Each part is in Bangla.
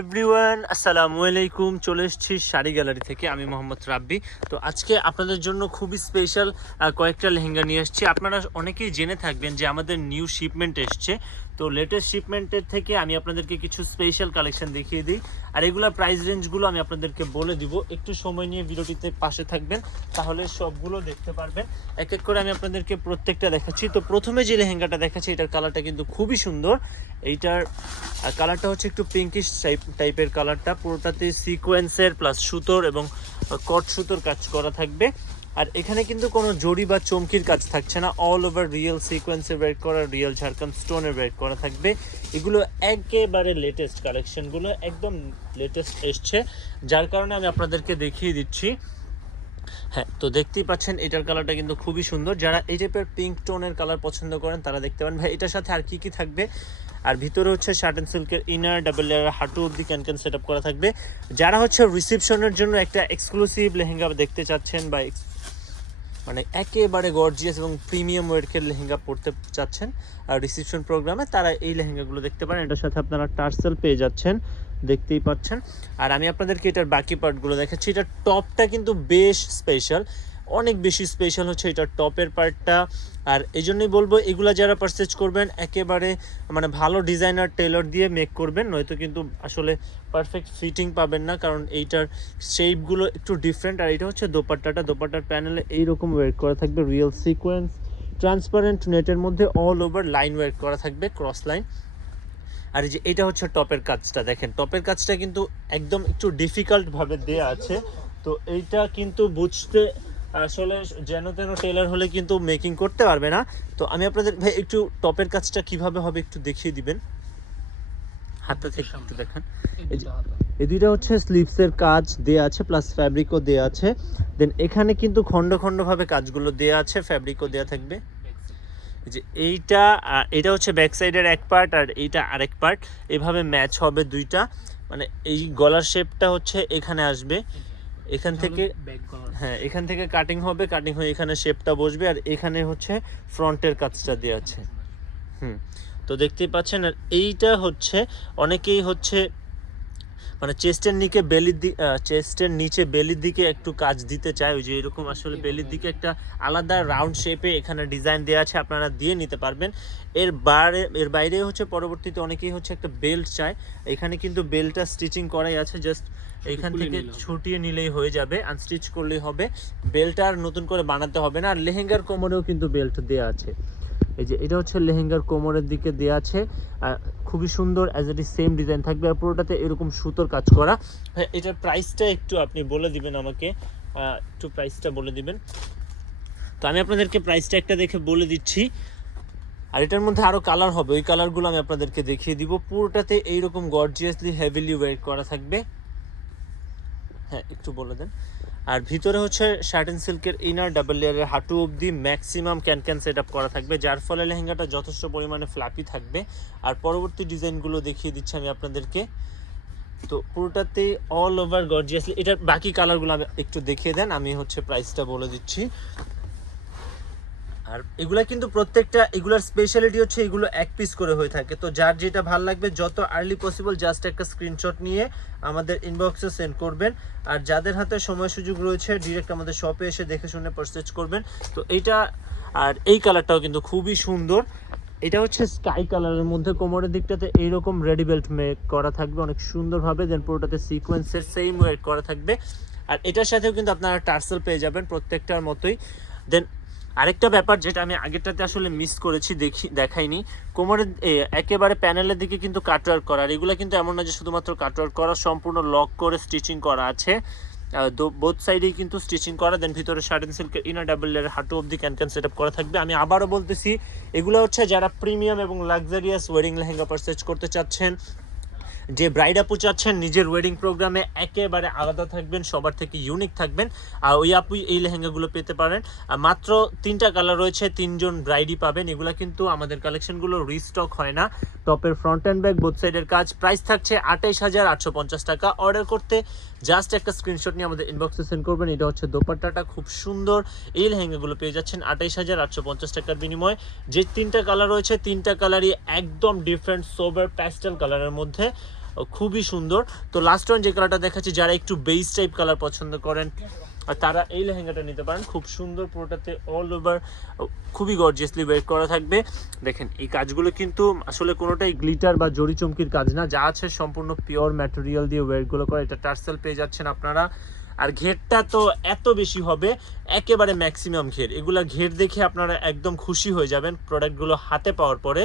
এভরিওয়ান আসসালামু আলাইকুম। চলে এসেছি শাড়ি গ্যালারি থেকে। আমি মোহাম্মদ রাব্বি। তো আজকে আপনাদের জন্য খুবই স্পেশাল কয়েকটা লেহেঙ্গা নিয়ে এসেছি। আপনারা অনেকেই জেনে থাকবেন যে আমাদের নিউ শিপমেন্ট এসছে। তো লেটেস্ট শিপমেন্টের থেকে আমি আপনাদেরকে কিছু স্পেশাল কালেকশন দেখিয়ে দিই। আর এগুলোর প্রাইস রেঞ্জগুলো আমি আপনাদেরকে বলে দিব। একটু সময় নিয়ে ভিডিওটিতে পাশে থাকবেন, তাহলে সবগুলো দেখতে পারবেন। এক এক করে আমি আপনাদেরকে প্রত্যেকটা দেখাচ্ছি। তো প্রথমে যে লেহেঙ্গাটা দেখাচ্ছি, এটার কালারটা কিন্তু খুবই সুন্দর। এইটার কালারটা হচ্ছে একটু পিঙ্কিশ টাইপ টাইপের কালারটা পুরোটাতে সিকোয়েন্সের প্লাস সুতোর এবং কট সুতোর কাজ করা থাকবে। আর এখানে কিন্তু কোনো জড়ি বা চমকির কাজ থাকছে না। অল ওভার রিয়েল সিকোয়েন্সের বের করা রিয়েল ঝাড়খান স্টোনের বের করা থাকবে। এগুলো একেবারে লেটেস্ট কালেকশনগুলো একদম লেটেস্ট এসছে। যার কারণে আমি আপনাদেরকে দেখিয়ে দিচ্ছি। হ্যাঁ তো দেখতেই পাচ্ছেন, এটার কালারটা কিন্তু খুবই সুন্দর। যারা এই টাইপের পিঙ্ক টোনের কালার পছন্দ করেন, তারা দেখতে পারেন। ভাই, এটার সাথে আর কি কি থাকবে? আর ভিতরে হচ্ছে শার্ট অ্যান্ড সিল্কের ইনার ডাবল লেয়ার হাঁটু অব্দি ক্যান ক্যান সেট করা থাকবে। যারা হচ্ছে রিসেপশনের জন্য একটা এক্সক্লুসিভ লেহেঙ্গা দেখতে চাচ্ছেন বা মানে একেবারে গর্জিয়াস এবং প্রিমিয়াম ওয়েটকের লেহেঙ্গা পরতে চাচ্ছেন। আর রিসেপশন প্রোগ্রামে তারা এই লেহেঙ্গাগুলো দেখতে পারেন। এটার সাথে আপনারা টার্সেল পেয়ে যাচ্ছেন, দেখতেই পাচ্ছেন। আর আমি আপনাদেরকে এটার বাকি পার্টগুলো দেখাচ্ছি। এটার টপটা কিন্তু বেশ স্পেশাল অনেক বেশি স্পেশাল হচ্ছে এটার টপের পার্টটা আর এই জন্যই বলব, এগুলা যারা পারচেজ করবেন, একেবারে মানে ভালো ডিজাইনার টেলর দিয়ে মেক করবেন, নয়তো কিন্তু আসলে পারফেক্ট ফিটিং পাবেন না, কারণ এইটার শেপগুলো একটু ডিফারেন্ট আর এটা হচ্ছে দোপাট্টাটা, দোপাট্টার প্যানেলে এইরকম ওয়ার্ক করা থাকবে রিয়েল সিকোয়েন্স ট্রান্সপারেন্ট নেটের মধ্যে অল ওভার লাইন ওয়ার্ক করা থাকবে ক্রস লাইন আর এই যে এটা হচ্ছে টপের কাজটা, দেখেন, টপের কাজটা কিন্তু একদম একটু ডিফিকাল্ট ভাবে দেয়া আছে। তো এইটা কিন্তু বুঝতে আসলে যেন তেন টেলার হলে কিন্তু মেকিং করতে পারবে না। তো আমি আপনাদের, ভাই, একটু টপের কাজটা কীভাবে হবে একটু দেখিয়ে দিবেন। হাতটা থেকে একটু দেখান। এই দুইটা হচ্ছে স্লিভসের কাজ দেয়া আছে প্লাস ফ্যাব্রিকও দেয়া আছে। দেন এখানে কিন্তু খণ্ড খণ্ড ভাবে কাজগুলো দেয়া আছে ফ্যাব্রিকও দেয়া থাকবে। যে এইটা এটা হচ্ছে ব্যাক সাইডের এক পার্ট আর এইটা আরেক পার্ট এভাবে ম্যাচ হবে দুইটা। মানে এই গলার শেপটা হচ্ছে এখানে আসবে। এখান থেকে হ্যাঁ এখান থেকে কাটিং হবে কাটিং হয়ে এখানে শেপটা বসবে আর এখানে হচ্ছে ফ্রন্টের কাজটা দেওয়া আছে। হুম তো দেখতেই পাচ্ছেন আর এইটা হচ্ছে অনেকেই হচ্ছে মানে চেস্টের নিচে বেলির দিকে চেস্টের নিচে বেলির দিকে একটু কাজ দিতে চাই ওই যে এরকম আসলে বেলির দিকে একটা আলাদা রাউন্ড শেপে এখানে ডিজাইন দেওয়া আছে আপনারা দিয়ে নিতে পারবেন। এর বাইরে এর বাইরে হচ্ছে পরবর্তীতে অনেকেই হচ্ছে একটা বেল্ট চায়। এখানে কিন্তু বেল্টটা স্টিচিং করাই আছে জাস্ট এইখান থেকে ছুটিয়ে নিলেই হয়ে যাবে আনস্টিচ করলেই হবে। বেল্ট আর নতুন করে বানাতে হবে না আর লেহেঙ্গার কোমরেও কিন্তু বেল্ট দেওয়া আছে। এই যে, এটা হচ্ছে লেহেঙ্গার কোমরের দিকে দেওয়া আছে। খুবই সুন্দর অ্যাজ এট সেম ডিজাইন থাকবে। আর পুরোটাতে এরকম সুতোর কাজ করা। হ্যাঁ এটার প্রাইসটা একটু আপনি বলে দিবেন আমাকে। একটু প্রাইসটা বলে দিবেন। তো আমি আপনাদেরকে প্রাইসটা একটা দেখে বলে দিচ্ছি। আর এটার মধ্যে আরও কালার হবে। ওই কালারগুলো আমি আপনাদেরকে দেখিয়ে দিব। পুরোটাতে এইরকম গর্জিয়াসলি হেভিলি ওয়েট করা থাকবে। হ্যাঁ একটু বলে দেন। আর ভিতরে হচ্ছে শার্টিন সিল্কের ইনার ডাবল লেয়ারের হাঁটু অবধি maximum can can set up করা থাকবে, যার ফলে লেহেঙ্গাটা যথেষ্ট পরিমাণে ফ্লাপি থাকবে। আর পরবর্তী ডিজাইনগুলো দেখিয়ে দিচ্ছি আমি আপনাদেরকে। তো পুরোটাতে অল ওভার গর্জিয়াসলি এটার বাকি কালারগুলো আমি একটু দেখিয়ে দেন, আমি হচ্ছে প্রাইসটা বলে দিচ্ছি। আর এগুলা কিন্তু প্রত্যেকটা, এগুলার স্পেশালিটি হচ্ছে এগুলো এক পিস করে হয়ে থাকে। তো যার যেটা ভালো লাগবে, যত আর্লি পসিবল জাস্ট একটা স্ক্রিনশট নিয়ে আমাদের ইনবক্সে সেন্ড করবেন। আর যাদের হাতে সময় সুযোগ রয়েছে ডিরেক্ট আমাদের শপে এসে দেখে শুনে পারচেজ করবেন। তো এইটা, আর এই কালারটাও কিন্তু খুবই সুন্দর। এটা হচ্ছে স্কাই কালারের মধ্যে, কোমরের দিকটাতে এইরকম রেডি বেল্ট মেক করা থাকবে, অনেক সুন্দরভাবে। দেন পুরোটাতে সিকোয়েন্সের সেম ওয়েট করা থাকবে। আর এটার সাথেও কিন্তু আপনারা টার্সেল পেয়ে যাবেন প্রত্যেকটার মতোই। দেন আরেকটা ব্যাপার যেটা আমি আগেরটাতে আসলে মিস করেছি, দেখি, দেখাইনি। কোমরের একেবারে প্যানেলের দিকে কিন্তু কাটওয়ার্ক করা। আর এগুলো কিন্তু এমন না যে শুধুমাত্র কাটওয়ার্ক করা, সম্পূর্ণ লক করে স্টিচিং করা আছে। বোথ সাইডেই কিন্তু স্টিচিং করা দেন ভিতরে শার্ট অ্যান্ড সিল্কের ইনার ডাবল লেয়ার হাঁটু অব্দি ক্যান ক্যান সেট আপ করা থাকবে। আমি আবারও বলতেছি, এগুলো হচ্ছে যারা প্রিমিয়াম এবং লাক্সারিয়াস ওয়েডিং লেহেঙ্গা পারচেজ করতে চাচ্ছেন যে ব্রাইড আপু চাচ্ছেন, নিজের ওয়েডিং প্রোগ্রামে একেবারে আলাদা থাকবেন, সবার থেকে ইউনিক থাকবেন। আর ওই আপু এই লেহেঙ্গাগুলো পেতে পারেন। মাত্র তিনটা কালার রয়েছে, তিনজন ব্রাইডই পাবেন। এগুলো কিন্তু আমাদের কালেকশনগুলো রিস্টক হয় না। টপের ফ্রন্ট অ্যান্ড ব্যাক বোথ সাইডের কাজ। প্রাইস থাকছে আঠাইশ হাজার আটশো পঞ্চাশ টাকা। অর্ডার করতে জাস্ট একটা স্ক্রিনশট নিয়ে আমাদের ইনবক্সে সেন্ড করবেন। এটা হচ্ছে দোপাট্টাটা খুব সুন্দর। এই লেহেঙ্গাগুলো পেয়ে যাচ্ছেন আঠাইশ হাজার আটশো পঞ্চাশ টাকার বিনিময়ে। যে তিনটা কালার রয়েছে, তিনটা কালারই একদম ডিফারেন্ট সোবার প্যাস্টেল কালারের মধ্যে। খুবই সুন্দর। তো লাস্ট ওয়ান যে কালারটা দেখাচ্ছি, যারা একটু বেস টাইপ কালার পছন্দ করেন, আর তারা এই লেহেঙ্গাটা নিতে পারেন। খুব সুন্দর পুরোটাতে অল ওভার খুবই গর্জিয়াসলি ওয়েট করা থাকবে। দেখেন, এই কাজগুলো কিন্তু আসলে কোনোটাই গ্লিটার বা জরি চমকির কাজ না। যা আছে সম্পূর্ণ পিওর ম্যাটেরিয়াল দিয়ে ওয়েটগুলো করা, এটা টার্সেল পেয়ে যাচ্ছেন আপনারা। আর ঘেরটা তো এত বেশি হবে, একেবারে ম্যাক্সিমাম ঘের। এগুলা ঘের দেখে আপনারা একদম খুশি হয়ে যাবেন। প্রোডাক্টগুলো হাতে পাওয়ার পরে।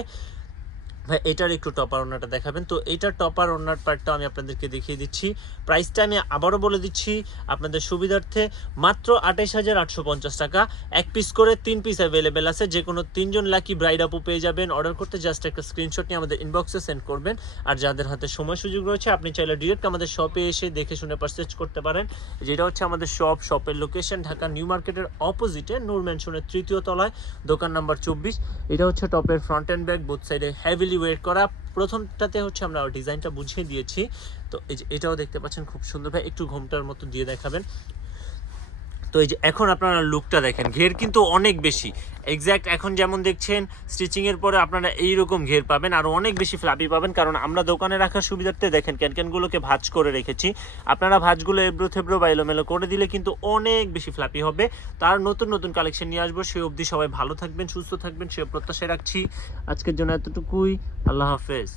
ভাই, এটার একটু টপার ওনারটা দেখাবেন। তো এইটার টপার ওনার পার্টটা আমি আপনাদেরকে দেখিয়ে দিচ্ছি। প্রাইসটা আমি আবারও বলে দিচ্ছি আপনাদের সুবিধার্থে। মাত্র আঠাইশ হাজার আটশো পঞ্চাশ টাকা। এক পিস করে তিন পিস অ্যাভেলেবেল আছে। যে কোনো তিনজন লাকি ব্রাইড আপু পেয়ে যাবেন। অর্ডার করতে জাস্ট একটা স্ক্রিনশট নিয়ে আমাদের ইনবক্সে সেন্ড করবেন। আর যাদের হাতে সময় সুযোগ রয়েছে, আপনি চাইলে ডিরেক্ট আমাদের শপে এসে দেখে শুনে পারচেজ করতে পারেন। যেটা হচ্ছে আমাদের শপ শপের লোকেশন ঢাকা নিউ মার্কেটের অপোজিটে নূর ম্যানশনের তৃতীয় তলায়। দোকান নাম্বার চব্বিশ। এটা হচ্ছে টপের ফ্রন্ট অ্যান্ড ব্যাক বোথ সাইডে ওয়েট করা। প্রথমটাতে হচ্ছে আমরা ডিজাইনটা বুঝিয়ে দিয়েছি। তো এই যে এটাও দেখতে পাচ্ছেন, খুব সুন্দর। ভাই, একটু ঘোমটার মতো দিয়ে দেখাবেন। তো এই যে এখন আপনারা লুকটা দেখেন, ঘের কিন্তু অনেক বেশি। এক্স্যাক্ট এখন যেমন দেখছেন স্টিচিং এর পরে আপনারা এইরকম ঘের পাবেন, আর অনেক বেশি ফ্লাপি পাবেন, কারণ আমরা দোকানে রাখার সুবিধার্থে দেখেন ক্যানক্যানগুলোকে ভাঁজ করে রেখেছি। আপনারা ভাঁজগুলো এবড়ো থেবড়ো বা এলোমেলো করে দিলে কিন্তু অনেক বেশি ফ্লাপি হবে। তার নতুন নতুন কালেকশন নিয়ে আসব। সেই অবধি সবাই ভালো থাকবেন, সুস্থ থাকবেন, সে প্রত্যাশায় রাখছি। আজকের জন্য এতটুকুই। আল্লাহ হাফেজ।